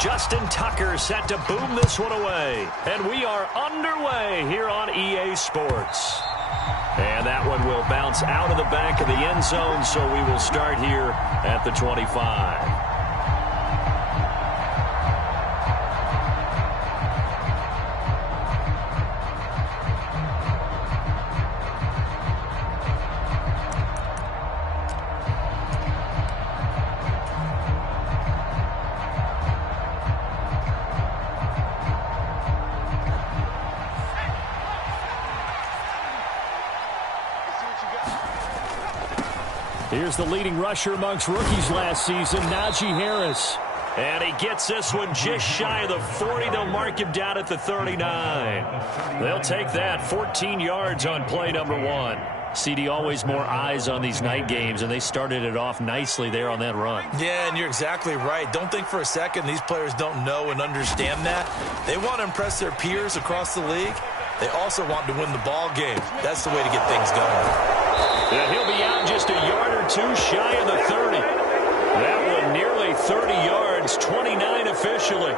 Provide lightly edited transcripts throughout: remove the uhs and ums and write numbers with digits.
Justin Tucker set to boom this one away. And we are underway here on EA Sports. And that one will bounce out of the back of the end zone, so we will start here at the 25. Here's the leading rusher amongst rookies last season, Najee Harris. And he gets this one just shy of the 40. They'll mark him down at the 39. They'll take that, 14 yards on play number 1. CD, always more eyes on these night games, and they started it off nicely there on that run. Yeah, and you're exactly right. Don't think for a second these players don't know and understand that. They want to impress their peers across the league. They also want to win the ball game. That's the way to get things going. Yeah, he'll be out just a yard or two shy of the 30. That one nearly 30 yards, 29 officially.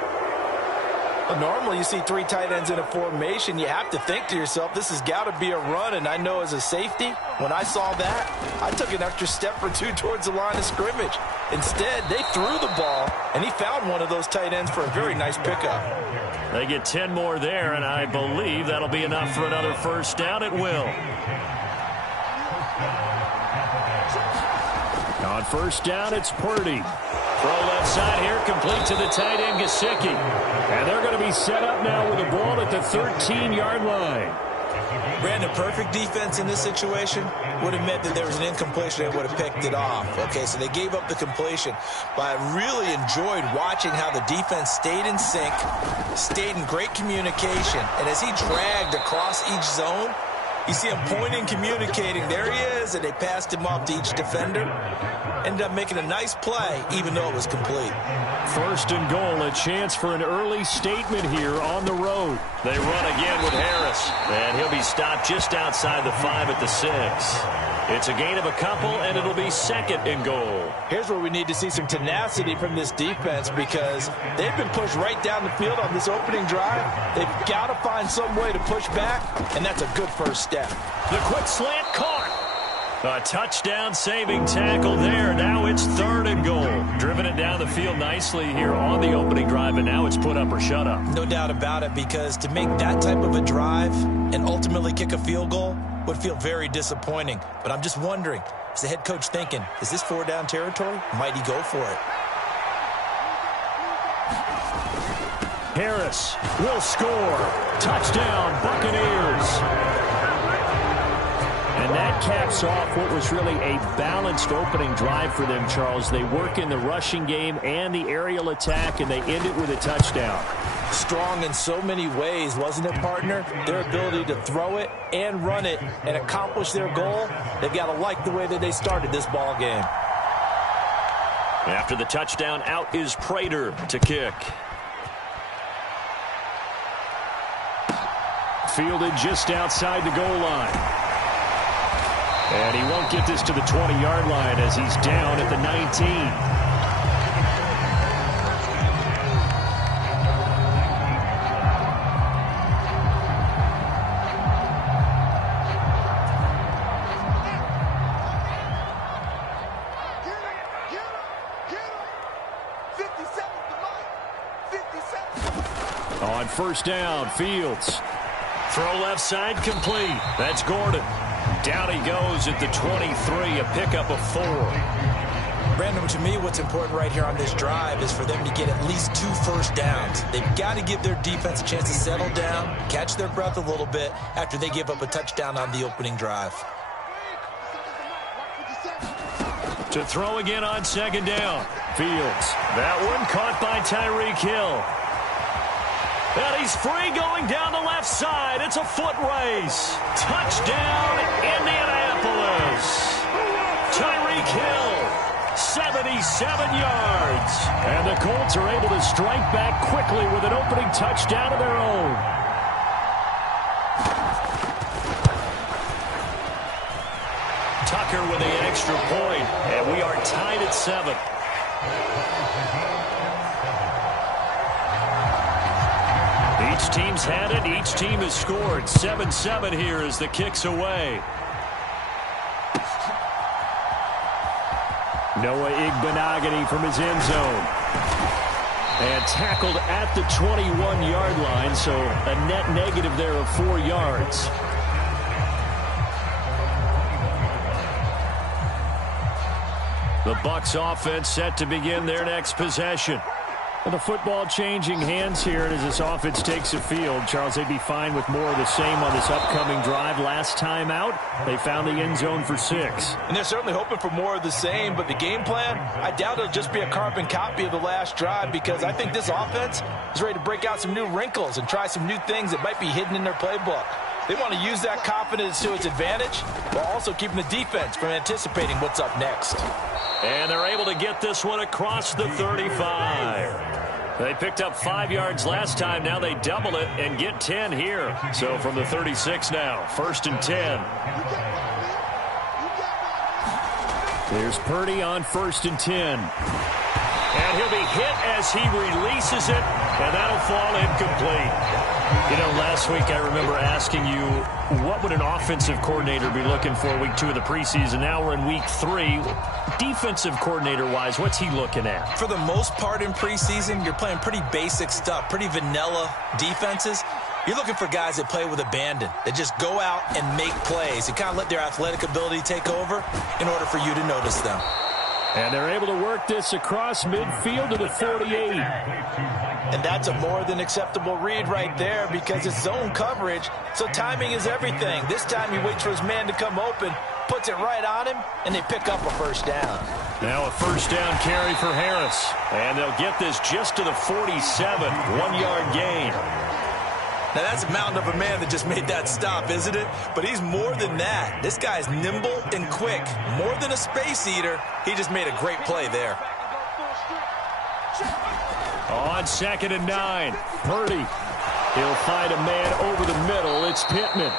Well, normally you see 3 tight ends in a formation. You have to think to yourself, this has got to be a run. And I know as a safety, when I saw that, I took an extra step or two towards the line of scrimmage. Instead, they threw the ball, and he found one of those tight ends for a very nice pickup. They get 10 more there, and I believe that'll be enough for another first down. It will. On first down, it's Purdy. Throw left side here, complete to the tight end, Gesicki. And they're going to be set up now with the ball at the 13-yard line. Brandon, perfect defense in this situation would have meant that there was an incompletion and would have picked it off. Okay, so they gave up the completion. But I really enjoyed watching how the defense stayed in sync, stayed in great communication. And as he dragged across each zone, you see him pointing, communicating. There he is, and they passed him off to each defender. Ended up making a nice play, even though it was complete. First and goal, a chance for an early statement here on the road. They run again with Harris, and he'll be stopped just outside the 5 at the 6. It's a gain of a couple, and it'll be second and goal. Here's where we need to see some tenacity from this defense because they've been pushed right down the field on this opening drive. They've got to find some way to push back, and that's a good first step. The quick slant caught. A touchdown-saving tackle there. Now it's third and goal. Driven it down the field nicely here on the opening drive, and now it's put up or shut up. No doubt about it, because to make that type of a drive and ultimately kick a field goal would feel very disappointing. But I'm just wondering, is the head coach thinking, is this 4-down territory? Might he go for it? Harris will score. Touchdown, Buccaneers. And that caps off what was really a balanced opening drive for them, Charles. They work in the rushing game and the aerial attack, and they end it with a touchdown. Strong in so many ways, wasn't it, partner? Their ability to throw it and run it and accomplish their goal, they've got to like the way that they started this ball game. After the touchdown, out is Prater to kick. Fielded just outside the goal line. And he won't get this to the 20-yard line as he's down at the 19. On first down, Fields. Throw left side complete. That's Gordon. Down he goes at the 23, a pickup of 4. Brandon, to me, what's important right here on this drive is for them to get at least 2 first downs. They've got to give their defense a chance to settle down, catch their breath a little bit after they give up a touchdown on the opening drive. To throw again on second down. Fields. That one caught by Tyreek Hill. And he's free going down the left side. It's a foot race. Touchdown, Indianapolis. Tyreek Hill, 77 yards. And the Colts are able to strike back quickly with an opening touchdown of their own. Tucker with the extra point, and we are tied at 7. Each team's had it. Each team has scored. 7-7 here as the kick's away. Noah Igbenogany from his end zone. And tackled at the 21-yard line, so a net negative there of 4 yards. The Bucs offense set to begin their next possession. And the football changing hands here as this offense takes the field. Charles, they'd be fine with more of the same on this upcoming drive. Last time out, they found the end zone for 6. And they're certainly hoping for more of the same, but the game plan, I doubt it'll just be a carbon copy of the last drive, because I think this offense is ready to break out some new wrinkles and try some new things that might be hidden in their playbook. They want to use that confidence to its advantage while also keeping the defense from anticipating what's up next. And they're able to get this one across the 35. They picked up 5 yards last time. Now they double it and get 10 here. So from the 36 now, 1st and 10. There's Purdy on 1st and 10. And he'll be hit as he releases it, and that'll fall incomplete. You know, last week I remember asking you, what would an offensive coordinator be looking for week 2 of the preseason? Now we're in week 3. Defensive coordinator-wise, what's he looking at? For the most part in preseason, you're playing pretty basic stuff, pretty vanilla defenses. You're looking for guys that play with abandon, that just go out and make plays and kind of let their athletic ability take over in order for you to notice them. And they're able to work this across midfield to the 48. And that's a more than acceptable read right there, because it's zone coverage, so timing is everything. This time he waits for his man to come open, puts it right on him, and they pick up a 1st down. Now a 1st down carry for Harris. And they'll get this just to the 47, 1-yard gain. Now, that's a mountain of a man that just made that stop, isn't it? But he's more than that. This guy's nimble and quick. More than a space eater, he just made a great play there. On 2nd and 9, Purdy. He'll find a man over the middle. It's Pittman.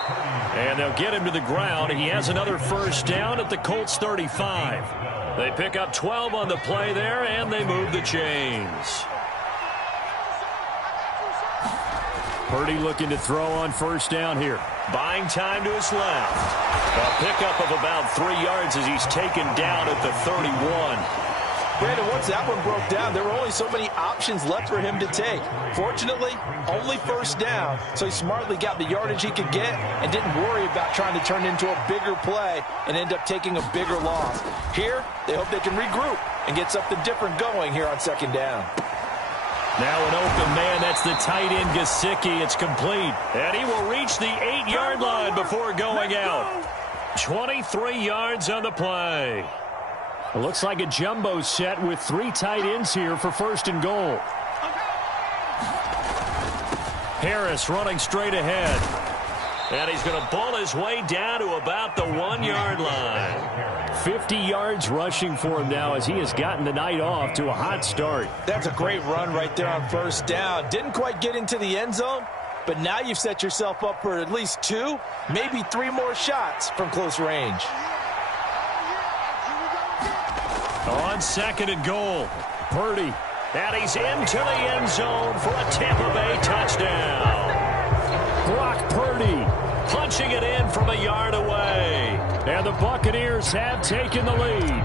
And they'll get him to the ground. He has another 1st down at the Colts 35. They pick up 12 on the play there, and they move the chains. Purdy looking to throw on 1st down here. Buying time to his left. A pickup of about 3 yards as he's taken down at the 31. Brandon, once that one broke down, there were only so many options left for him to take. Fortunately, only 1st down, so he smartly got the yardage he could get and didn't worry about trying to turn into a bigger play and end up taking a bigger loss. Here, they hope they can regroup and get something different going here on 2nd down. Now an open man, that's the tight end Gesicki. It's complete. And he will reach the 8-yard line before going out. 23 yards on the play. It looks like a jumbo set with 3 tight ends here for 1st and goal. Harris running straight ahead. And he's going to bull his way down to about the 1-yard line. 50 yards rushing for him now as he has gotten the night off to a hot start. That's a great run right there on 1st down. Didn't quite get into the end zone, but now you've set yourself up for at least 2, maybe 3 more shots from close range. On 2nd and goal, Purdy. And he's into the end zone for a Tampa Bay touchdown. Brock Purdy punching it in from a yard away. And the Buccaneers have taken the lead.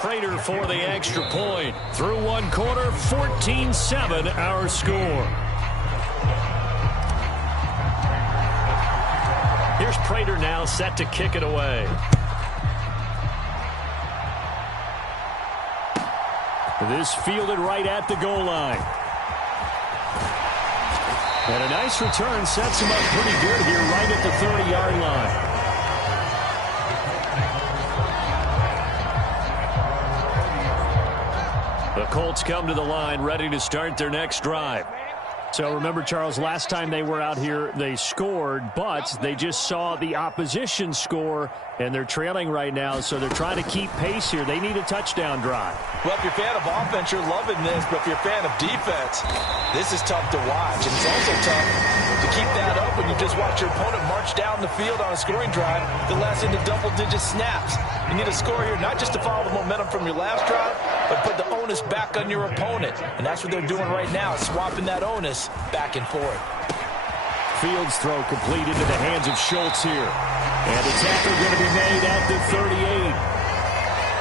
Prater for the extra point. Through 1 quarter, 14-7 our score. Here's Prater now set to kick it away. This fielded right at the goal line. And a nice return sets him up pretty good here right at the 30-yard line. The Colts come to the line ready to start their next drive. So remember, Charles, last time they were out here, they scored, but they just saw the opposition score, and they're trailing right now, so they're trying to keep pace here. They need a touchdown drive. Well, if you're a fan of offense, you're loving this, but if you're a fan of defense, this is tough to watch. And it's also tough to keep that up when you just watch your opponent march down the field on a scoring drive that lasts into double-digit snaps. You need a score here, not just to follow the momentum from your last drive, but put the onus back on your opponent. And that's what they're doing right now, swapping that onus back and forth. Fields throw complete into the hands of Schultz here. And the tackle going to be made at the 38.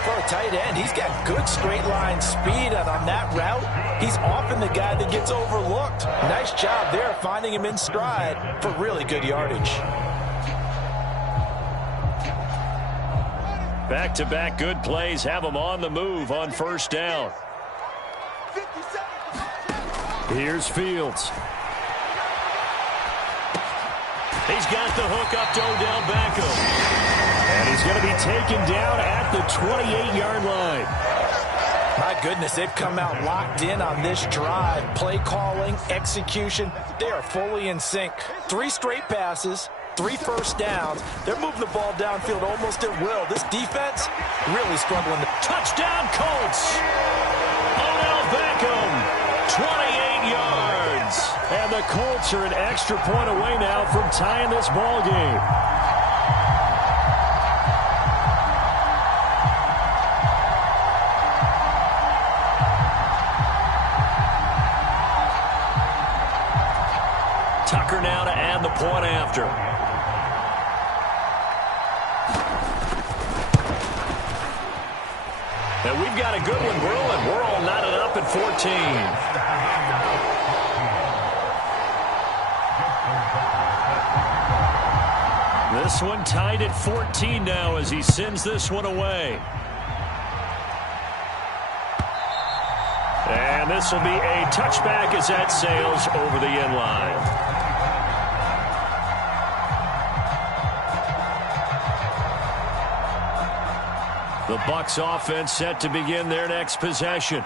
For a tight end, he's got good straight line speed, and on that route, he's often the guy that gets overlooked. Nice job there finding him in stride for really good yardage. Back-to-back good plays have him on the move on first down. Here's Fields. He's got the hook up to Odell Beckham. And he's going to be taken down at the 28-yard line. My goodness, they've come out locked in on this drive. Play calling, execution, they are fully in sync. 3 straight passes, 3 first downs. They're moving the ball downfield almost at will. This defense really struggling. Touchdown, Colts! Odell Beckham, 28 yards. And the Colts are an extra point away now from tying this ball game. Tucker now to add the point after. And we've got a good one brewing. We're all knotted up at 14. This one tied at 14 now as he sends this one away. And this will be a touchback as that sails over the end line. The Bucs offense set to begin their next possession.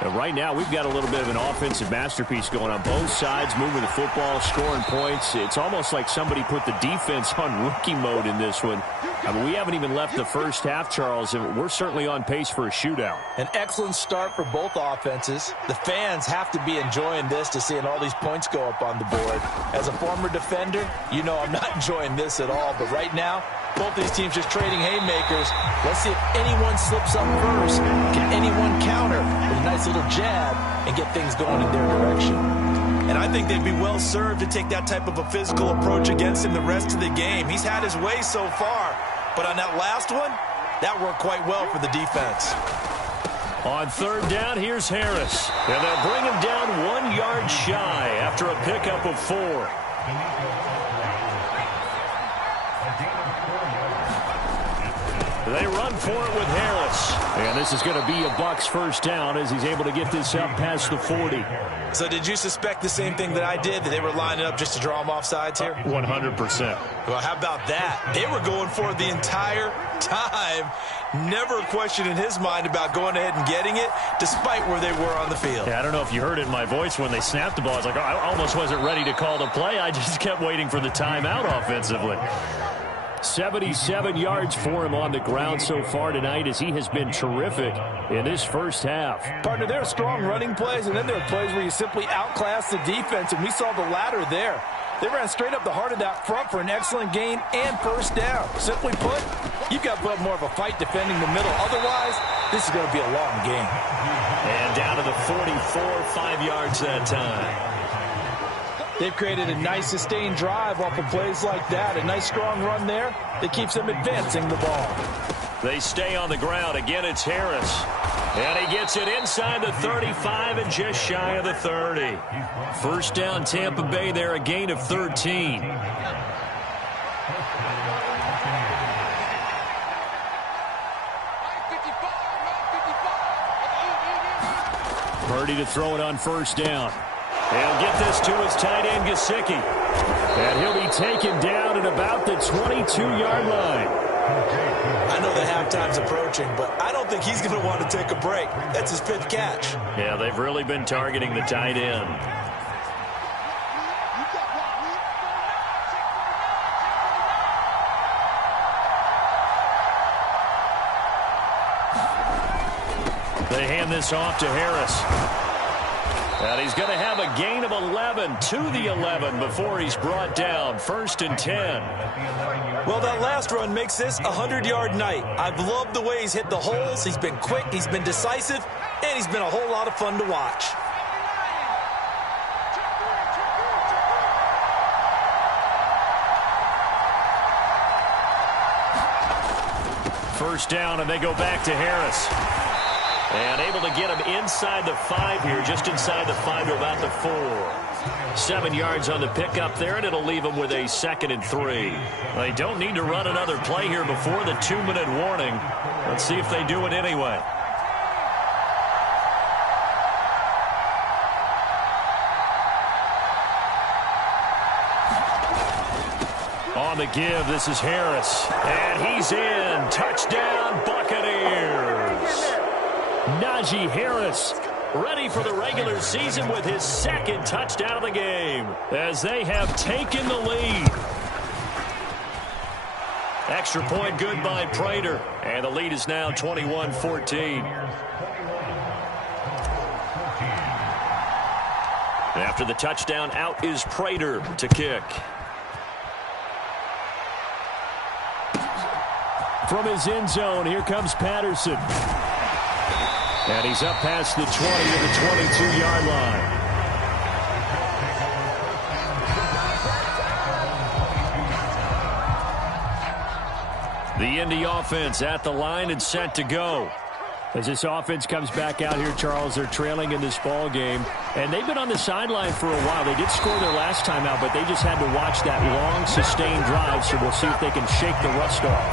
And right now, we've got a little bit of an offensive masterpiece going on both sides, moving the football, scoring points. It's almost like somebody put the defense on rookie mode in this one. I mean, we haven't even left the first half, Charles, and we're certainly on pace for a shootout. An excellent start for both offenses. The fans have to be enjoying this to seeing all these points go up on the board. As a former defender, you know I'm not enjoying this at all. But right now, both these teams just trading haymakers. Let's see if anyone slips up first. Can anyone counter with a nice little jab and get things going in their direction? And I think they'd be well served to take that type of a physical approach against him the rest of the game. He's had his way so far, but on that last one, that worked quite well for the defense. On third down, here's Harris. And they'll bring him down 1 yard shy after a pickup of 4. They run for it with Harris. And this is going to be a Bucs first down as he's able to get this up past the 40. So did you suspect the same thing that I did, that they were lining up just to draw him off sides here? 100%. Well, how about that? They were going for it the entire time. Never a question in his mind about going ahead and getting it, despite where they were on the field. Yeah, I don't know if you heard it in my voice when they snapped the ball. I was like, I almost wasn't ready to call the play. I just kept waiting for the timeout offensively. 77 yards for him on the ground so far tonight as he has been terrific in this first half. Partner, there are strong running plays, and then there are plays where you simply outclass the defense, and we saw the latter there. They ran straight up the heart of that front for an excellent gain and first down. Simply put, you've got to put more of a fight defending the middle. Otherwise, this is going to be a long game. And down to the 44, 5 yards that time. They've created a nice sustained drive off of plays like that. A nice strong run there that keeps them advancing the ball. They stay on the ground. Again, it's Harris. And he gets it inside the 35 and just shy of the 30. First down, Tampa Bay there, a gain of 13. Purdy to throw it on first down. He'll get this to his tight end, Gesicki. And he'll be taken down at about the 22-yard line. I know the halftime's approaching, but I don't think he's going to want to take a break. That's his 5th catch. Yeah, they've really been targeting the tight end. They hand this off to Harris. And he's going to have a gain of 11 to the 11 before he's brought down. 1st and 10. Well, that last run makes this a 100-yard night. I've loved the way he's hit the holes. He's been quick, he's been decisive, and he's been a whole lot of fun to watch. First down, and they go back to Harris. And able to get him inside the 5 here, just inside the 5 to about the 4. 7 yards on the pickup there, and it'll leave him with a 2nd and 3. They don't need to run another play here before the 2-minute warning. Let's see if they do it anyway. On the give, this is Harris. And he's in. Touchdown, Buccaneers. Najee Harris ready for the regular season with his 2nd touchdown of the game as they have taken the lead. Extra point good by Prater, and the lead is now 21-14. After the touchdown, out is Prater to kick. From his end zone, here comes Patterson. And he's up past the 20 to the 22-yard line. The Indy offense at the line and set to go. As this offense comes back out here, Charles, they're trailing in this ball game. And they've been on the sideline for a while. They did score their last time out, but they just had to watch that long, sustained drive. So we'll see if they can shake the rust off.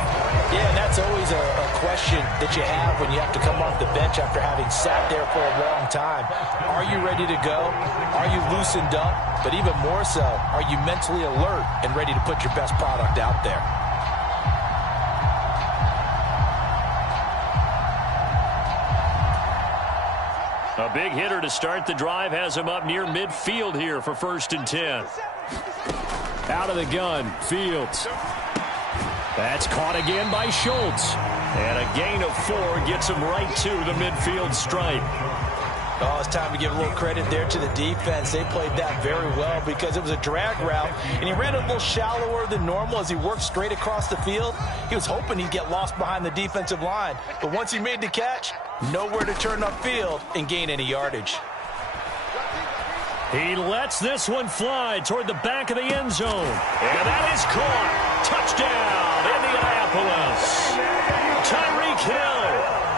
Yeah, and that's always a question that you have when you have to come off the bench after having sat there for a long time. Are you ready to go? Are you loosened up? But even more so, are you mentally alert and ready to put your best product out there? A big hitter to start the drive has him up near midfield here for 1st and 10. Out of the gun, Fields. That's caught again by Schultz. And a gain of 4 gets him right to the midfield stripe. Oh, it's time to give a little credit there to the defense. They played that very well because it was a drag route, and he ran a little shallower than normal as he worked straight across the field. He was hoping he'd get lost behind the defensive line, but once he made the catch, nowhere to turn upfield and gain any yardage. He lets this one fly toward the back of the end zone. And that is caught. Touchdown, Indianapolis. Tyreek Hill.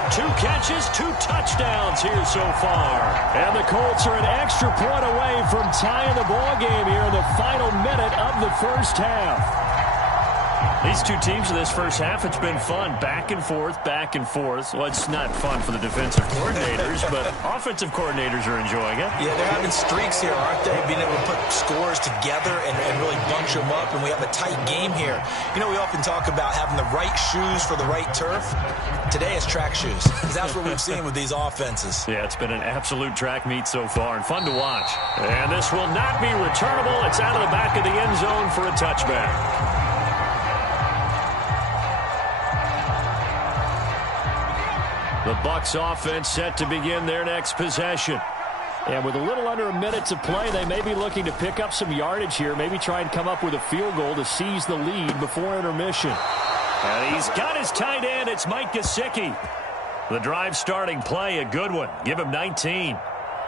2 catches, 2 touchdowns here so far. And the Colts are an extra point away from tying the ball game here in the final minute of the first half. These two teams in this first half, it's been fun. Back and forth, back and forth. Well, it's not fun for the defensive coordinators, but offensive coordinators are enjoying it. Yeah, they're having streaks here, aren't they? Being able to put scores together and really bunch them up, and we have a tight game here. You know, we often talk about having the right shoes for the right turf. Today is track shoes, because that's what we've seen with these offenses. Yeah, it's been an absolute track meet so far, and fun to watch. And this will not be returnable. It's out of the back of the end zone for a touchback. The Bucs offense set to begin their next possession. And with a little under a minute to play, they may be looking to pick up some yardage here, maybe try and come up with a field goal to seize the lead before intermission. And he's got his tight end. It's Mike Gesicki. The drive starting play, a good one. Give him 19.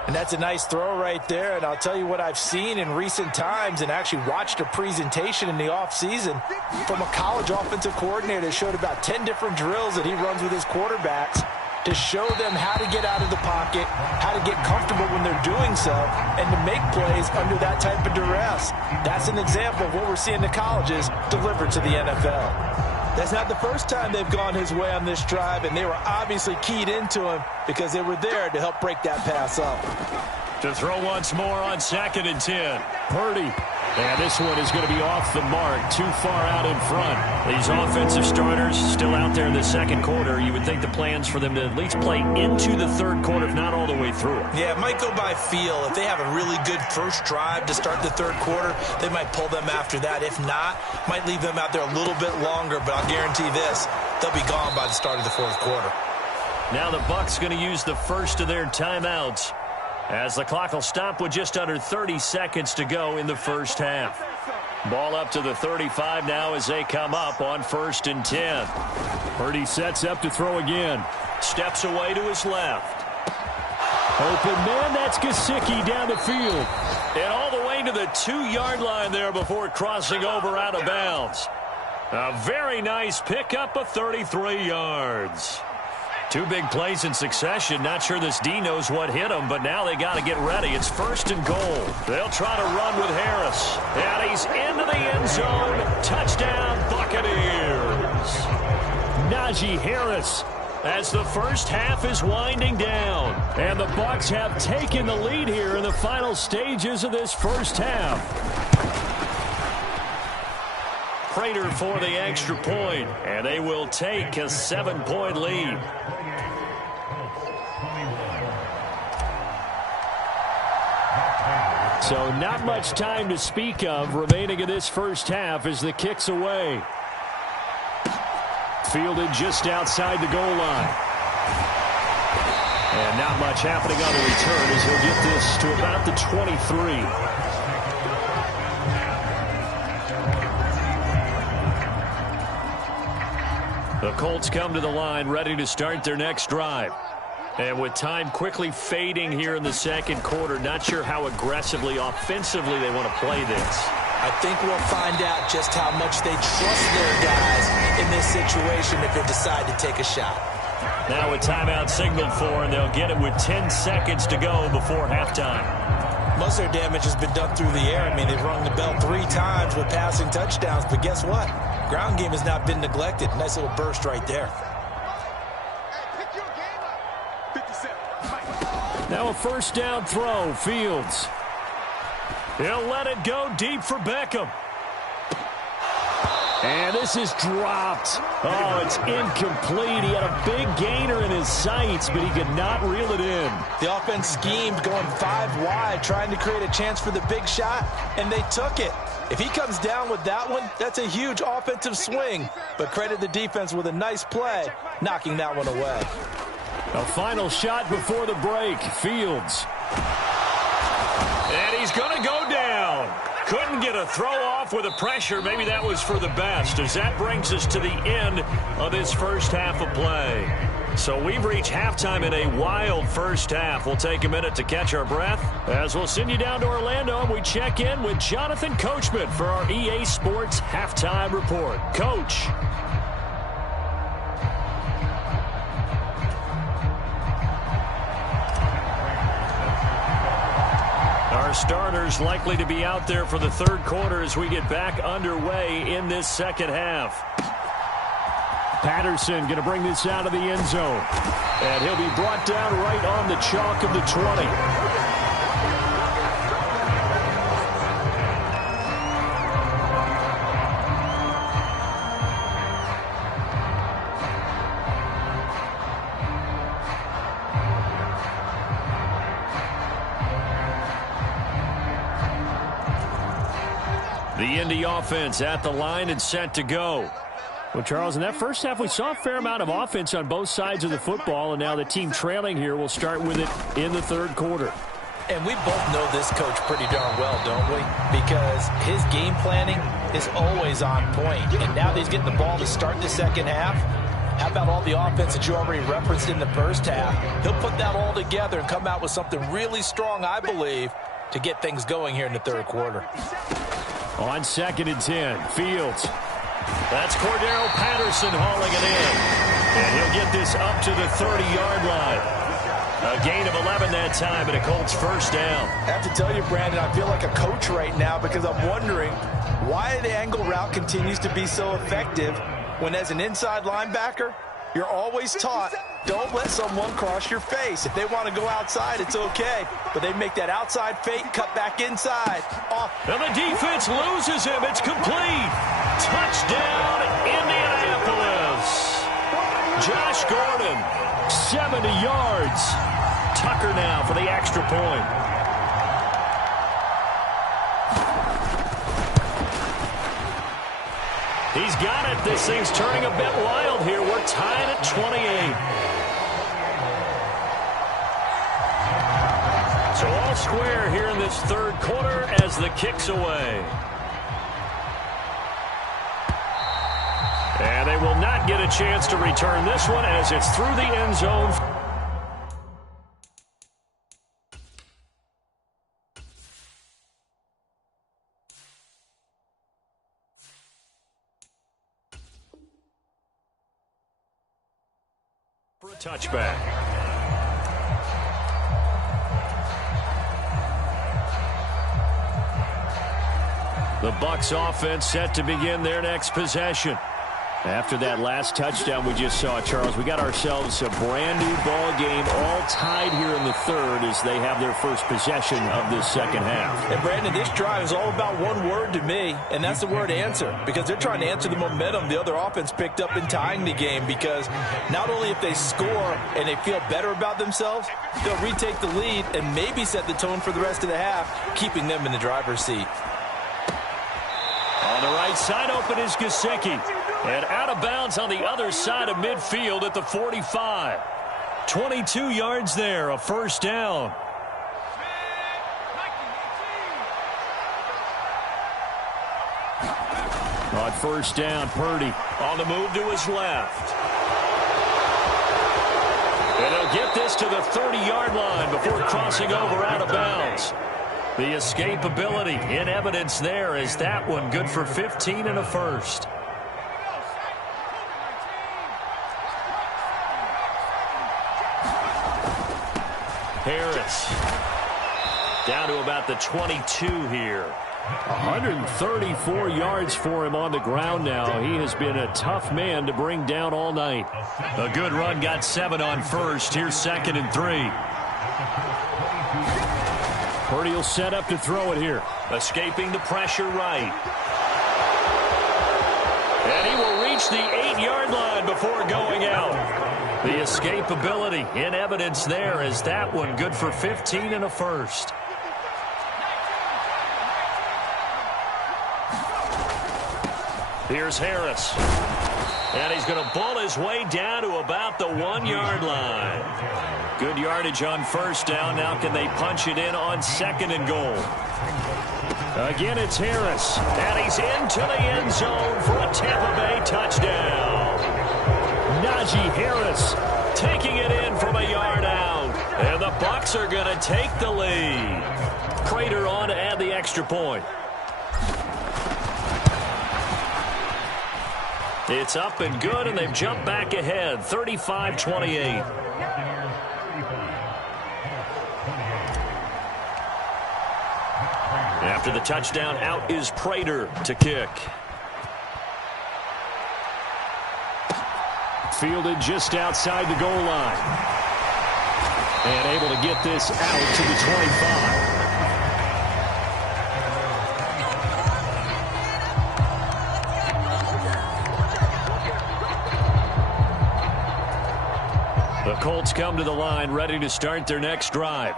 And that's a nice throw right there. And I'll tell you what I've seen in recent times and actually watched a presentation in the offseason from a college offensive coordinator that showed about 10 different drills that he runs with his quarterbacks to show them how to get out of the pocket, how to get comfortable when they're doing so, and to make plays under that type of duress. That's an example of what we're seeing the colleges deliver to the NFL. That's not the first time they've gone his way on this drive, and they were obviously keyed into him because they were there to help break that pass up. To throw once more on 2nd and 10. Purdy. And this one is going to be off the mark, too far out in front. These offensive starters still out there in the second quarter. You would think the plans for them to at least play into the third quarter, if not all the way through. Yeah, it might go by feel. If they have a really good first drive to start the third quarter, they might pull them after that. If not, might leave them out there a little bit longer, but I'll guarantee this, they'll be gone by the start of the fourth quarter. Now the Bucs going to use the first of their timeouts as the clock will stop with just under 30 seconds to go in the first half. Ball up to the 35 now as they come up on 1st and 10. Purdy sets up to throw again. Steps away to his left. Open man, that's Gesicki down the field. And all the way to the 2-yard line there before crossing over out of bounds. A very nice pickup of 33 yards. 2 big plays in succession. Not sure this D knows what hit him, but now they got to get ready. It's 1st and goal. They'll try to run with Harris. And he's into the end zone. Touchdown, Buccaneers. Najee Harris as the first half is winding down. And the Bucs have taken the lead here in the final stages of this first half. Prater for the extra point, and they will take a 7-point lead. So not much time to speak of remaining in this first half as the kick's away. Fielded just outside the goal line. And not much happening on the return as he'll get this to about the 23. The Colts come to the line ready to start their next drive. And with time quickly fading here in the second quarter, not sure how aggressively, offensively they want to play this. I think we'll find out just how much they trust their guys in this situation if they decide to take a shot. Now a timeout signaled for, and they'll get it with 10 seconds to go before halftime. Most of their damage has been done through the air. I mean, they've rung the bell 3 times with passing touchdowns, but guess what? Ground game has not been neglected. Nice little burst right there. Now a first down throw, Fields. He'll let it go deep for Beckham. And this is dropped. Oh, it's incomplete. He had a big gainer in his sights, but he could not reel it in. The offense schemed going 5 wide, trying to create a chance for the big shot, and they took it. If he comes down with that one, that's a huge offensive swing. But credit the defense with a nice play, knocking that one away. A final shot before the break. Fields. And he's going to go down. Couldn't get a throw off with the pressure. Maybe that was for the best, as that brings us to the end of this first half of play. So we've reached halftime in a wild first half. We'll take a minute to catch our breath as we'll send you down to Orlando and we check in with Jonathan Coachman for our EA Sports Halftime Report. Coach. Our starters likely to be out there for the third quarter as we get back underway in this second half. Patterson going to bring this out of the end zone. And he'll be brought down right on the chalk of the 20. The Indy offense at the line and set to go. Well, Charles, in that first half, we saw a fair amount of offense on both sides of the football, and now the team trailing here will start with it in the third quarter. And we both know this coach pretty darn well, don't we? Because his game planning is always on point. And now that he's getting the ball to start the second half, how about all the offense that you already referenced in the first half? He'll put that all together and come out with something really strong, I believe, to get things going here in the third quarter. On 2nd and 10, Fields. That's Cordero Patterson hauling it in. And he'll get this up to the 30-yard line. A gain of 11 that time, and a Colts first down. I have to tell you, Brandon, I feel like a coach right now because I'm wondering why the angle route continues to be so effective when, as an inside linebacker, you're always taught, don't let someone cross your face. If they want to go outside, it's okay. But they make that outside fake, cut back inside. And the defense loses him. It's complete. Touchdown, Indianapolis. Josh Gordon, 70 yards. Tucker now for the extra point. He's got it. This thing's turning a bit wild here. We're tied at 28. So all square here in this third quarter as the kick's away. And they will not get a chance to return this one as it's through the end zone. For a touchback. The Bucs offense set to begin their next possession. After that last touchdown we just saw, Charles, we got ourselves a brand-new ball game, all tied here in the third as they have their first possession of this second half. And, Brandon, this drive is all about one word to me, and that's the word answer, because they're trying to answer the momentum the other offense picked up in tying the game, because not only if they score and they feel better about themselves, they'll retake the lead and maybe set the tone for the rest of the half, keeping them in the driver's seat. On the right side, open is Gesicki. And out of bounds on the other side of midfield at the 45. 22 yards there, a first down. On first down, Purdy on the move to his left. And he'll get this to the 30-yard line before crossing over out of bounds. The escapability in evidence there is that one good for 15 and a first. Harris down to about the 22 here. 134 yards for him on the ground now. He has been a tough man to bring down all night. A good run, got 7 on first. Here's 2nd and 3. Purdy will set up to throw it here. Escaping the pressure right. And he will reach the 8-yard line before going out. The escapability in evidence there is that one good for 15 and a first. Here's Harris. And he's going to bull his way down to about the 1-yard line. Good yardage on first down. Now can they punch it in on 2nd and goal? Again, it's Harris. And he's into the end zone for a Tampa Bay touchdown. Najee Harris taking it in from a yard out. And the Bucs are going to take the lead. Prater on to add the extra point. It's up and good, and they've jumped back ahead, 35-28. After the touchdown, out is Prater to kick. Fielded just outside the goal line. And able to get this out to the 25. The Colts come to the line ready to start their next drive.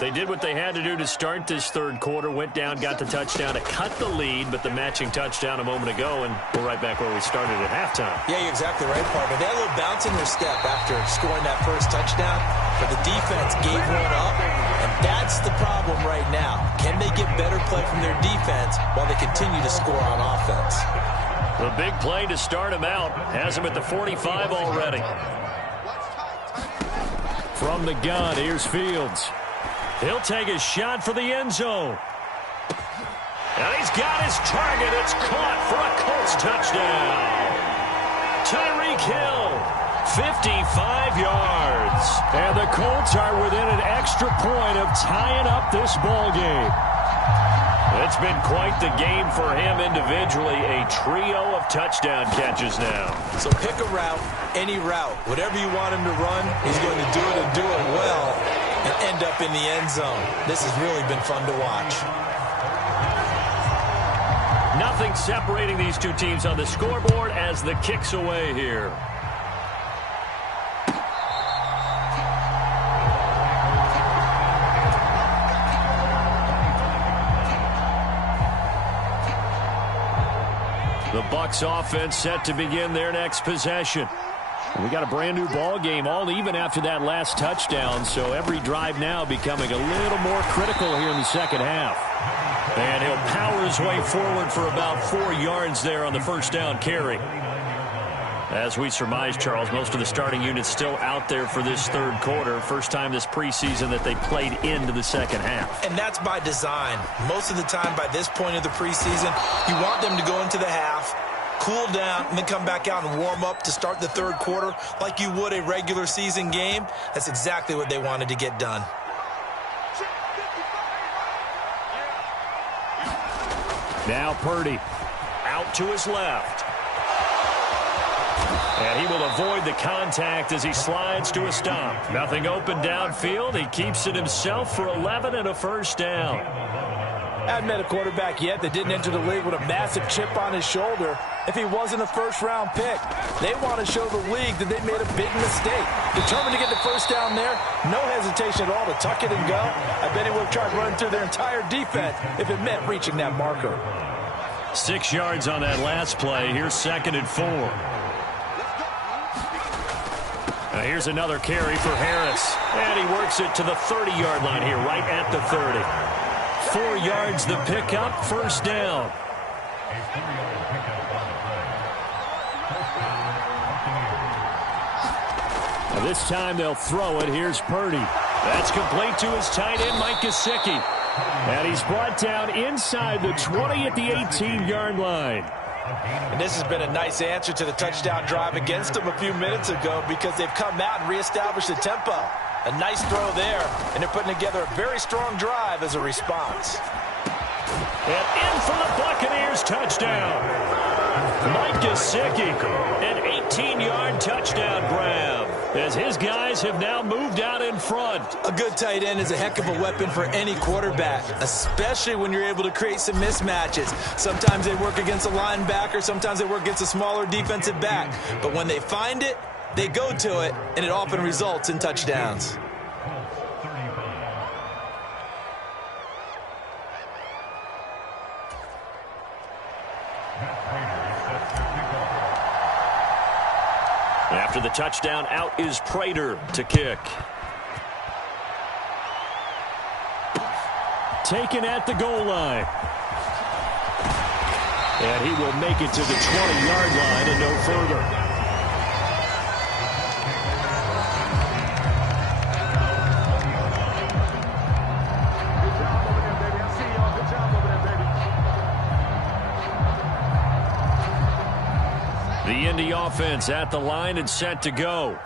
They did what they had to do to start this third quarter, went down, got the touchdown to cut the lead, but the matching touchdown a moment ago, and we're right back where we started at halftime. Yeah, you're exactly right, partner. They had a little bounce in their step after scoring that first touchdown, but the defense gave one up, and that's the problem right now. Can they get better play from their defense while they continue to score on offense? The big play to start him out has him at the 45 already. From the gun, here's Fields. He'll take a shot for the end zone. And he's got his target. It's caught for a Colts touchdown. Tyreek Hill, 55 yards. And the Colts are within an extra point of tying up this ball game. It's been quite the game for him individually. A trio of touchdown catches now. So pick a route, any route. Whatever you want him to run, he's going to do it and do it well and end up in the end zone. This has really been fun to watch. Nothing separating these two teams on the scoreboard as the kick's away here. The Bucs offense set to begin their next possession. We got a brand new ball game, all even after that last touchdown, so every drive now becoming a little more critical here in the second half. And he'll power his way forward for about 4 yards there on the first down carry. As we surmise, Charles, most of the starting units still out there for this third quarter. First time this preseason that they played into the second half. And that's by design. Most of the time by this point of the preseason, you want them to go into the half, cool down, and then come back out and warm up to start the third quarter like you would a regular season game. That's exactly what they wanted to get done. Now Purdy out to his left. And he will avoid the contact as he slides to a stop. Nothing open downfield. He keeps it himself for 11 and a first down. I haven't met a quarterback yet that didn't enter the league with a massive chip on his shoulder if he wasn't a first-round pick. They want to show the league that they made a big mistake. Determined to get the first down there, no hesitation at all to tuck it and go. I bet he would have tried running through their entire defense if it meant reaching that marker. 6 yards on that last play. Here's 2nd and 4. Now here's another carry for Harris. And he works it to the 30-yard line here, right at the 30. 4 yards the pickup, first down. Now this time they'll throw it. Here's Purdy. That's complete to his tight end, Mike Gesicki. And he's brought down inside the 20 at the 18-yard line. And this has been a nice answer to the touchdown drive against them a few minutes ago because they've come out and reestablished the tempo. A nice throw there, and they're putting together a very strong drive as a response. And in for the Buccaneers touchdown. Mike Gesicki, an 18-yard touchdown grab as his guys have now moved out in front. A good tight end is a heck of a weapon for any quarterback, especially when you're able to create some mismatches. Sometimes they work against a linebacker, sometimes they work against a smaller defensive back. But when they find it, they go to it, and it often results in touchdowns. After the touchdown, out is Prater to kick. Taken at the goal line. And he will make it to the 20-yard line and no further. The Indy offense at the line and set to go.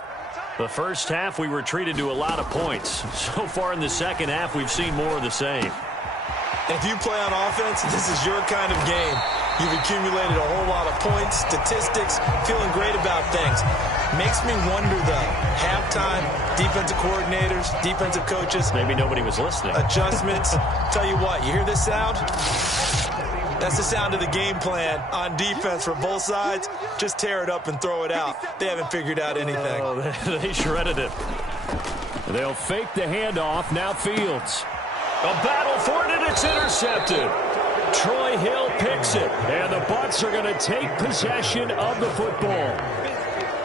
The first half, we were treated to a lot of points. So far in the second half, we've seen more of the same. And if you play on offense, this is your kind of game. You've accumulated a whole lot of points, statistics, feeling great about things. Makes me wonder, though, halftime, defensive coordinators, defensive coaches. Maybe nobody was listening. Adjustments. Tell you what, you hear this sound? That's the sound of the game plan on defense for both sides. Just tear it up and throw it out. They haven't figured out anything. Oh, they shredded it. They'll fake the handoff. Now Fields. A battle for it, and it's intercepted. Troy Hill picks it, and the Bucs are going to take possession of the football.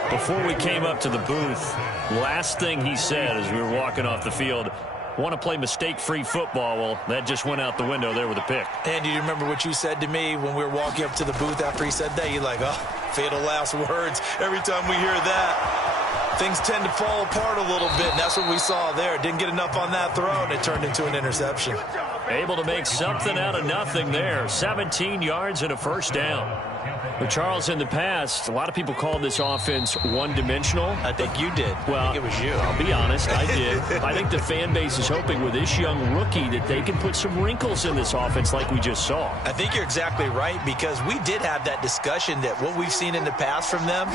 Before we came up to the booth, last thing he said as we were walking off the field, want to play mistake-free football. Well, that just went out the window there with a pick. And do you remember what you said to me when we were walking up to the booth after he said that? You're like, oh, fatal last words. Every time we hear that, things tend to fall apart a little bit, and that's what we saw there. Didn't get enough on that throw, and it turned into an interception. Able to make something out of nothing there. 17 yards and a first down. But Charles, in the past, a lot of people called this offense one-dimensional. I think you did. Well, I think it was you. I'll be honest, I did. I think the fan base is hoping with this young rookie that they can put some wrinkles in this offense like we just saw. I think you're exactly right, because we did have that discussion that what we've seen in the past from them,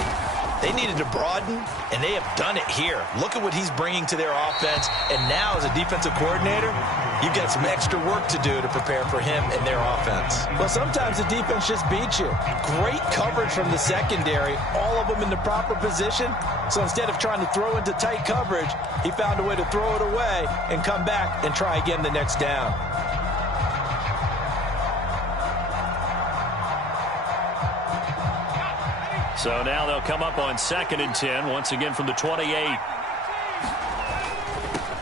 they needed to broaden, and they have done it here. Look at what he's bringing to their offense, and now as a defensive coordinator, you've got some extra work to do to prepare for him and their offense. Well, sometimes the defense just beats you. Great coverage from the secondary, all of them in the proper position. So instead of trying to throw into tight coverage, he found a way to throw it away and come back and try again the next down. So now they'll come up on 2nd and 10, once again from the 28.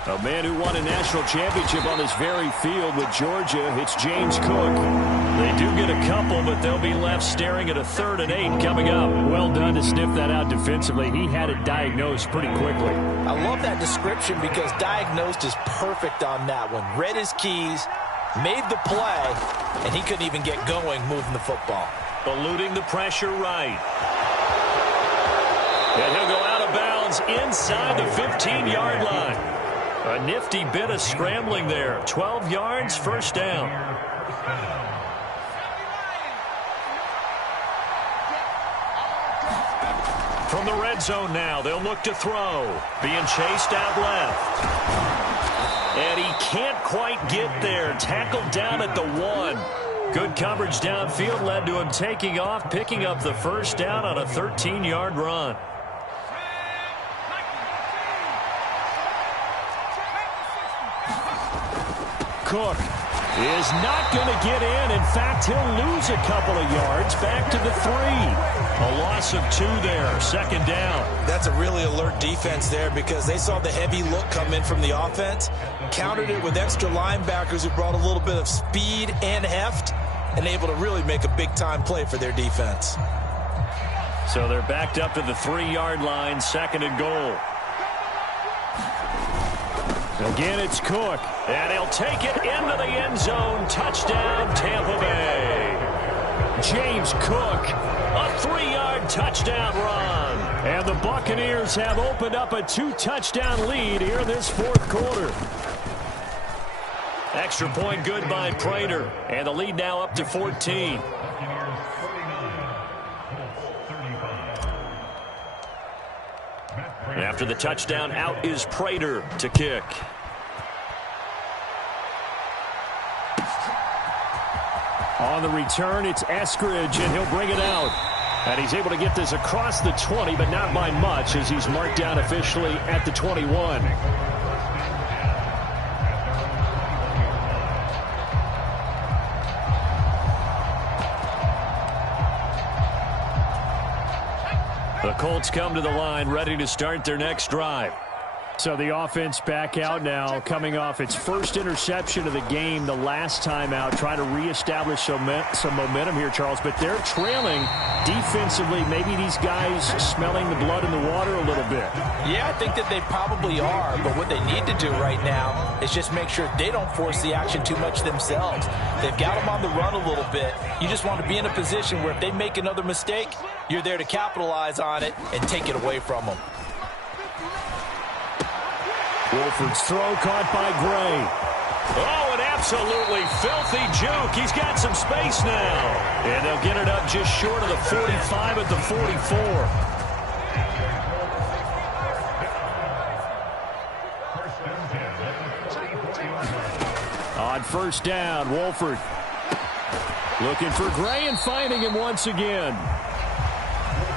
A man who won a national championship on this very field with Georgia, it's James Cook. They do get a couple, but they'll be left staring at a 3rd and 8 coming up. Well done to sniff that out defensively. He had it diagnosed pretty quickly. I love that description because diagnosed is perfect on that one. Read his keys, made the play, and he couldn't even get going moving the football. Eluding the pressure right. And he'll go out of bounds inside the 15-yard line. A nifty bit of scrambling there. 12 yards, first down. From the red zone now, they'll look to throw. Being chased out left. And he can't quite get there. Tackled down at the 1. Good coverage downfield led to him taking off, picking up the first down on a 13-yard run. Cook is not going to get in. In fact, he'll lose a couple of yards back to the 3. A loss of 2 there, 2nd down. That's a really alert defense there because they saw the heavy look come in from the offense, countered it with extra linebackers who brought a little bit of speed and heft, and able to really make a big-time play for their defense. So they're backed up to the 3-yard line, 2nd and goal. Again, it's Cook, and he'll take it into the end zone. Touchdown, Tampa Bay. James Cook, a 3-yard touchdown run. And the Buccaneers have opened up a 2-touchdown lead here in this 4th quarter. Extra point good by Prater, and the lead now up to 14. After the touchdown, out is Prater to kick. On the return, it's Eskridge, and he'll bring it out. And he's able to get this across the 20, but not by much, as he's marked down officially at the 21. The Colts come to the line, ready to start their next drive. So the offense back out now, coming off its first interception of the game the last time out, trying to reestablish some momentum here, Charles. But they're trailing defensively. Maybe these guys smelling the blood in the water a little bit. Yeah, I think that they probably are. But what they need to do right now is just make sure they don't force the action too much themselves. They've got them on the run a little bit. You just want to be in a position where if they make another mistake, you're there to capitalize on it and take it away from them. Wolford's throw caught by Gray. Oh, an absolutely filthy juke. He's got some space now. And they'll get it up just short of the 45 at the 44. On first down, Wolford looking for Gray and finding him once again.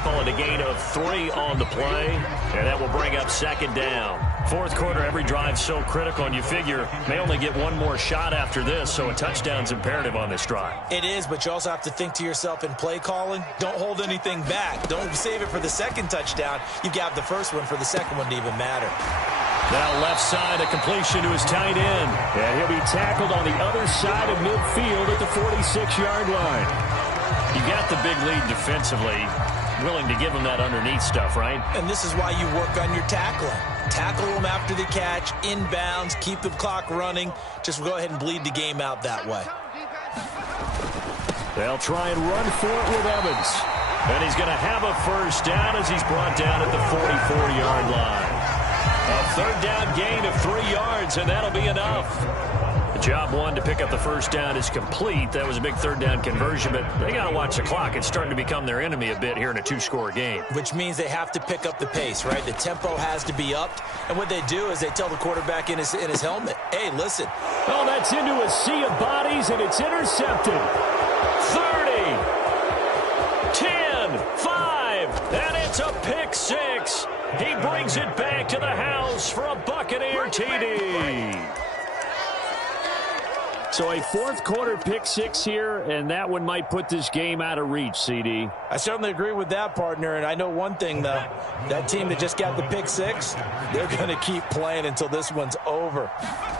Calling a gain of 3 on the play, and that will bring up 2nd down. 4th quarter, every drive so critical, and you figure may only get one more shot after this, so a touchdown's imperative on this drive. It is, but you also have to think to yourself in play calling, don't hold anything back. Don't save it for the 2nd touchdown. You got the first one for the 2nd one to even matter. Now left side, a completion to his tight end. And he'll be tackled on the other side of midfield at the 46-yard line. You got the big lead defensively. Willing to give him that underneath stuff, right? And this is why you work on your tackling. Tackle them after the catch, inbounds, keep the clock running. Just go ahead and bleed the game out that way. They'll try and run for it with Evans. And he's going to have a first down as he's brought down at the 44-yard line. A 3rd down gain of 3 yards, and that'll be enough. The job one to pick up the first down is complete. That was a big 3rd down conversion, but they got to watch the clock. It's starting to become their enemy a bit here in a 2-score game. Which means they have to pick up the pace, right? The tempo has to be upped. And what they do is they tell the quarterback in his helmet, hey, listen. Oh, that's into a sea of bodies, and it's intercepted. 30, 10, 5, and it's a pick 6. He brings it back to the house for a Buccaneer TD. So a fourth quarter pick six here, and that one might put this game out of reach, CD. I certainly agree with that, partner, and I know one thing, though. That team that just got the pick six, they're going to keep playing until this one's over.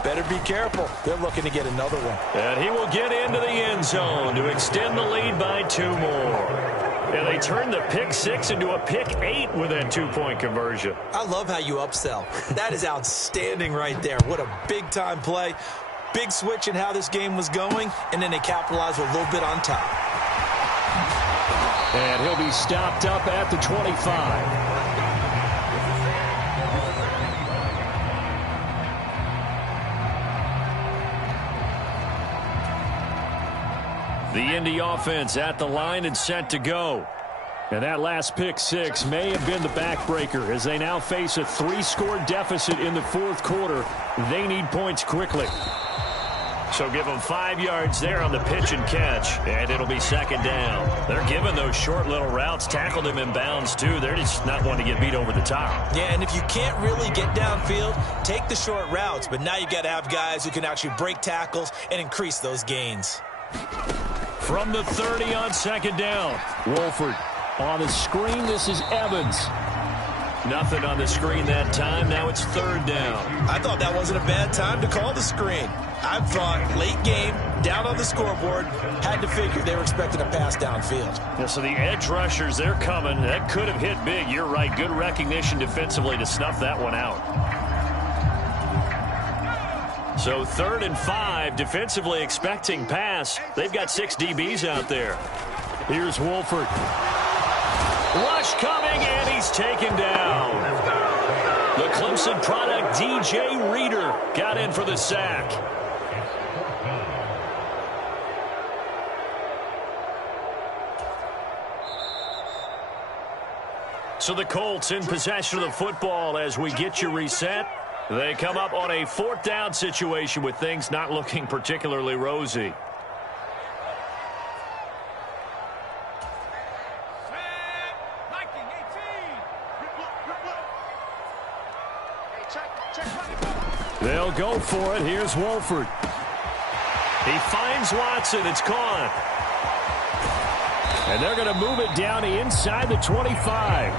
Better be careful. They're looking to get another one. And he will get into the end zone to extend the lead by 2 more. And they turned the pick six into a pick 8 with that 2-point conversion. I love how you upsell. That is outstanding right there. What a big-time play. Big switch in how this game was going, and then they capitalized with a little bit on top. And he'll be stopped up at the 25. The Indy offense at the line and set to go. And that last pick six may have been the backbreaker as they now face a 3-score deficit in the fourth quarter. They need points quickly. So give them 5 yards there on the pitch and catch, and it'll be second down. They're giving those short little routes, tackled him in bounds too. They're just not wanting to get beat over the top. Yeah, and if you can't really get downfield, take the short routes. But now you got to have guys who can actually break tackles and increase those gains. From the 30 on second down, Wolford on the screen. This is Evans. Nothing on the screen that time. Now it's third down. I thought that wasn't a bad time to call the screen. I thought late game, down on the scoreboard, had to figure they were expecting a pass downfield. Yeah, so the edge rushers, they're coming. That could have hit big. You're right. Good recognition defensively to snuff that one out. So 3rd and 5, defensively expecting pass. They've got 6 DBs out there. Here's Wolford. Rush coming, and he's taken down. The Clemson product, DJ Reader, got in for the sack. So the Colts in possession of the football as we get you reset. They come up on a 4th down situation with things not looking particularly rosy. They'll go for it. Here's Wolford. He finds Watson. It's caught. And they're going to move it down inside the 25.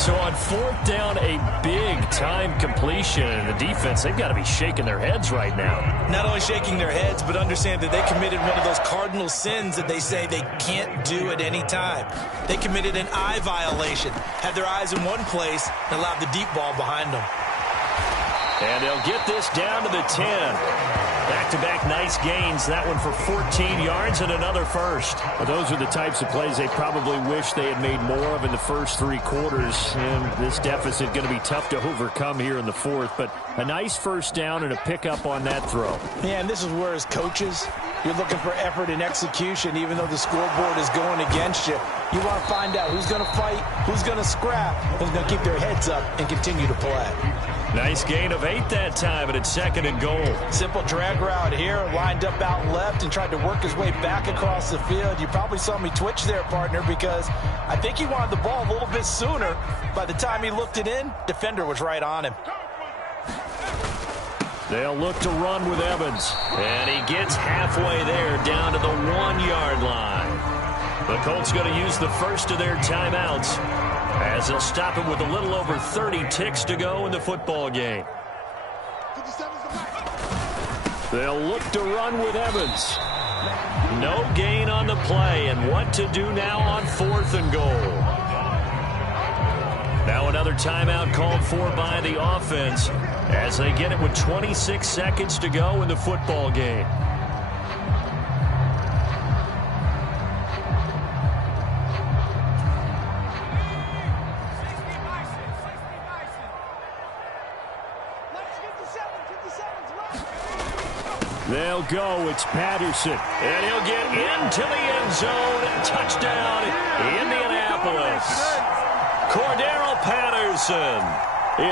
So on 4th down, a big-time completion. And the defense, they've got to be shaking their heads right now. Not only shaking their heads, but understand that they committed one of those cardinal sins that they say they can't do at any time. They committed an eye violation, had their eyes in one place, and allowed the deep ball behind them. And they'll get this down to the 10. Back-to-back nice gains. That one for 14 yards and another first. Well, those are the types of plays they probably wish they had made more of in the first 3 quarters. And this deficit going to be tough to overcome here in the 4th. But a nice first down and a pickup on that throw. Yeah, and this is where as coaches, you're looking for effort and execution even though the scoreboard is going against you. You want to find out who's going to fight, who's going to scrap, who's going to keep their heads up and continue to play. Nice gain of 8 that time, and it's 2nd and goal. Simple drag route here, lined up out left and tried to work his way back across the field. You probably saw me twitch there, partner, because I think he wanted the ball a little bit sooner. By the time he looked it in, defender was right on him. They'll look to run with Evans, and he gets halfway there down to the 1-yard line. The Colts going to use the first of their timeouts as they'll stop it with a little over 30 ticks to go in the football game. They'll look to run with Evans. No gain on the play, and what to do now on 4th and goal. Now another timeout called for by the offense as they get it with 26 seconds to go in the football game. They'll go. It's Patterson. And he'll get into the end zone. Touchdown, Indianapolis. Cordero Patterson.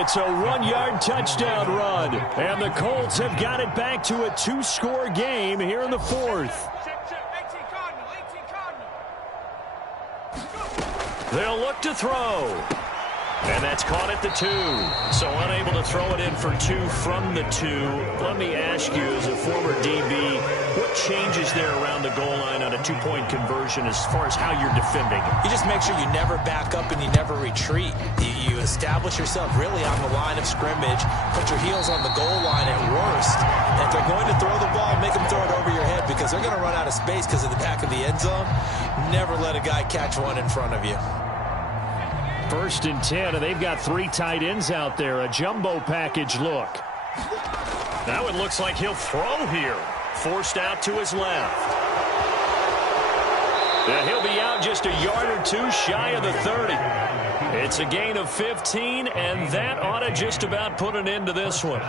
It's a 1-yard touchdown run. And the Colts have got it back to a 2-score game here in the 4th. They'll look to throw. And that's caught at the 2. So unable to throw it in for 2 from the 2. Let me ask you, as a former DB, what changes there around the goal line on a 2-point conversion as far as how you're defending? You just make sure you never back up and you never retreat. You establish yourself really on the line of scrimmage, put your heels on the goal line at worst. And if they're going to throw the ball, make them throw it over your head because they're going to run out of space because of the back of the end zone. Never let a guy catch one in front of you. 1st and 10, and they've got 3 tight ends out there. A jumbo package look. Now it looks like he'll throw here. Forced out to his left. And he'll be out just a yard or 2 shy of the 30. It's a gain of 15, and that ought to just about put an end to this one.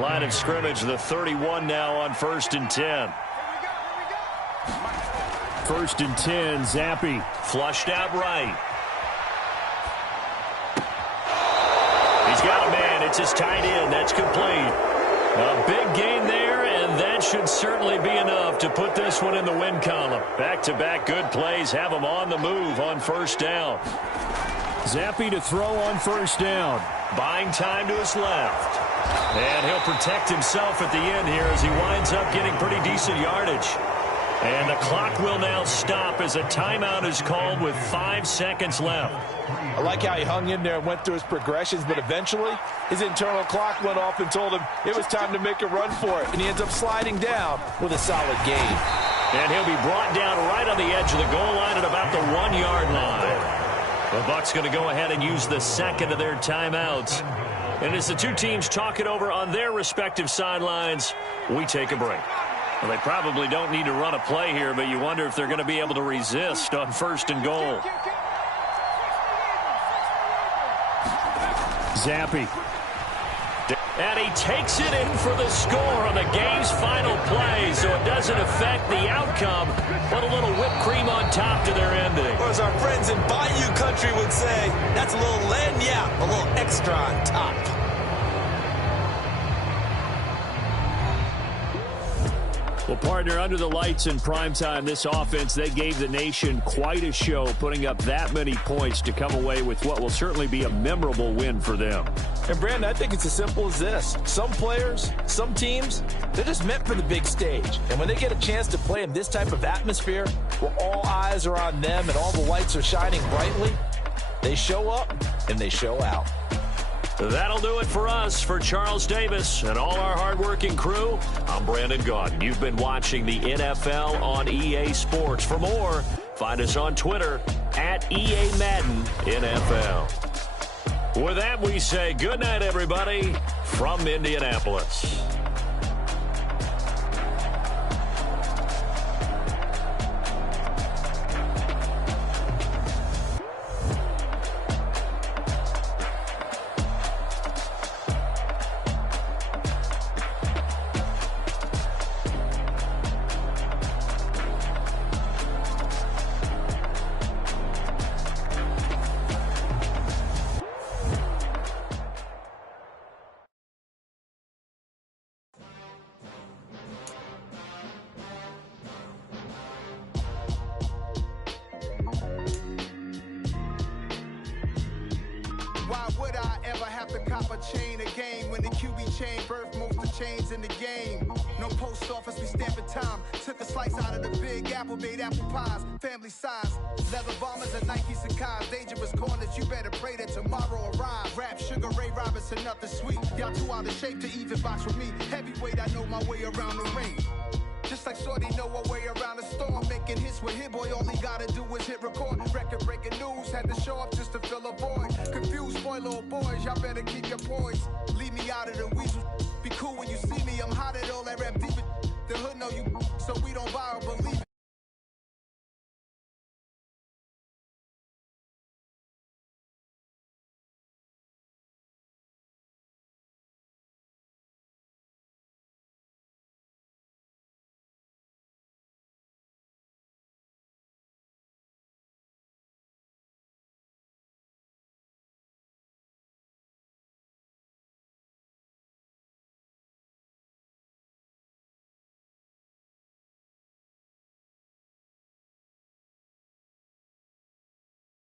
Line of scrimmage, the 31 now on 1st and 10. 1st and 10, Zappi. Flushed out right. He's got a man. It's his tight end. That's complete. A big gain there, and that should certainly be enough to put this one in the win column. Back-to-back good plays have him on the move on 1st down. Zappi to throw on 1st down. Buying time to his left. And he'll protect himself at the end here as he winds up getting pretty decent yardage. And the clock will now stop as a timeout is called with 5 seconds left. I like how he hung in there and went through his progressions, but eventually his internal clock went off and told him it was time to make a run for it, and he ends up sliding down with a solid gain. And he'll be brought down right on the edge of the goal line at about the 1-yard line. The Bucs going to go ahead and use the second of their timeouts. And as the two teams talk it over on their respective sidelines, we take a break. Well, they probably don't need to run a play here, but you wonder if they're going to be able to resist on 1st and goal. Zappi. And he takes it in for the score on the game's final play, so it doesn't affect the outcome, but a little whipped cream on top to their ending. Or as our friends in Bayou Country would say, that's a little lagniappe, a little extra on top. Well, partner, under the lights in primetime, this offense, they gave the nation quite a show, putting up that many points to come away with what will certainly be a memorable win for them. And, Brandon, I think it's as simple as this. Some players, some teams, they're just meant for the big stage. And when they get a chance to play in this type of atmosphere where all eyes are on them and all the lights are shining brightly, they show up and they show out. That'll do it for us. For Charles Davis and all our hardworking crew, I'm Brandon Gaudin. You've been watching the NFL on EA Sports. For more, find us on Twitter at EA Madden NFL. With that, we say good night, everybody, from Indianapolis. Why would I ever have to cop a chain again when the QB chain birthed most of the chains in the game? No post office, we stamping time. Took a slice out of the big apple, made apple pies, family size. Leather bombers and Nike Sacai's, dangerous corners, you better pray that tomorrow arrives. Rap, Sugar Ray Robinson, nothing sweet. Y'all too out of shape to even box with me. Heavyweight, I know my way around the ring. Just like Shorty know her way around the storm, making hits with Hit Boy, all he gotta do is hit record. Record-breaking news, had to show up just to fill a void. Confused boy, little boys, y'all better keep your poise. Leave me out of the weasel. Be cool when you see me, I'm hot at all that rap deep. The hood know you, so we don't borrow, but